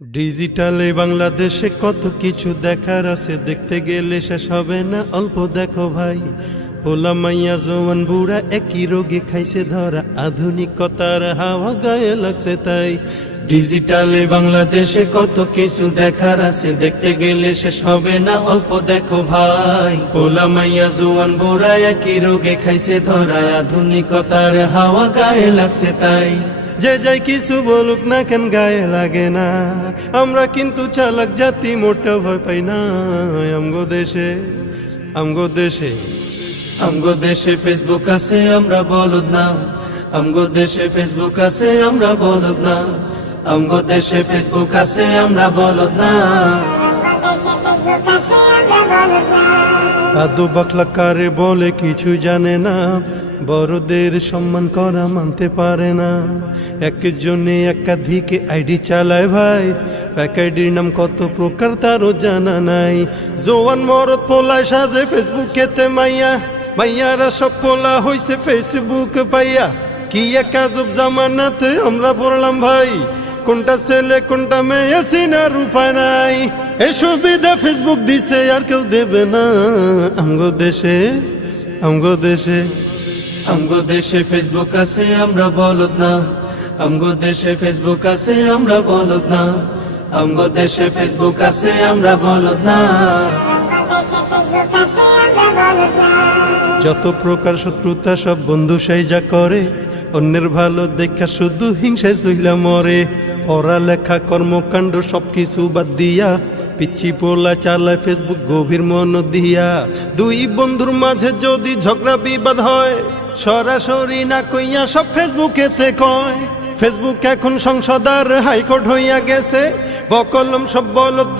ডিজিটালে বাংলাদেশে কত কিছু দেখার আছে, দেখতে গেলে শেষ হবে না। অল্প দেখো ভাই, পোলা মাইয়া জওয়ান বুড়া একই রোগে খাইছে ধরা, আধুনিকতার হাওয়া গায়ে লাগছে তাই। ডিজিটালে বাংলাদেশে কত কিছু দেখার আছে, দেখতে গেলে শেষ হবে না। অল্প দেখো ভাই, পোলা মাইয়া জওয়ান বুড়া একই রোগে খাইছে ধরা, আধুনিকতার হাওয়া গায়ে লাগছে তাই। যে যাই কিছু বলুক না কেন গায়ে লাগে না, আমরা কিন্তু চালাক জাতি, মোটা ভয় পাই না। আমগো দেশে আমগো দেশে আমগো দেশে ফেসবুক আছে, আমরা বলদ না। আমগো দেশে ফেসবুক আছে, আমরা বলদ না। আমগো দেশে ফেসবুক আছে, আমরা বলদ না। আদু বাকলা কারে বলে কিছু জানে না, বড়দের সম্মান করা মানতে পারে না। একজনে একাধিক আইডি চালায় ভাই, এক আইডির নাম কত প্রকার তারও জানা নাই। জোয়ান মরদ পোলায় সাজে ফেসবুকেতে মাইয়া, মাইয়ারা সব পোলা হইছে ফেসবুক পাইয়া। কি এক আজব জামানাতে আমরা পড়লাম ভাই, কোনটা ছেলে কোনটা মেয়ে চিনার উপায় নাই। এই সুবিধা ফেসবুক দিছে আর কেউ দেবে না। আমগো দেশে আমগো দেশে আমগো দেশে ফেসবুক আছে, আমরা বলদ না। আমগো দেশে ফেসবুক আছে, আমরা বলদ না। আমগো দেশে ফেসবুক আছে, আমরা বলদ না। যত প্রকার শত্রুতা সব বন্ধু সাইজা করে, অন্যের ভালো দেখা শুধু হিংসায় চইলা মরে। পড়ালেখা কর্মকাণ্ড সবকিছু বাদ দিয়া, পিচ্ছি পোলা চালায় ফেসবুক গভীর মন দিয়া। দুই বন্ধুর মাঝে যদি ঝগড়া বিবাদ হয়, সরাসরি না কইয়া সব ফেসবুকেতে কয়। ফেসবুক এখন সংসদ আর হাইকোর্ট হইয়া গেছে, বকলম সব বলদ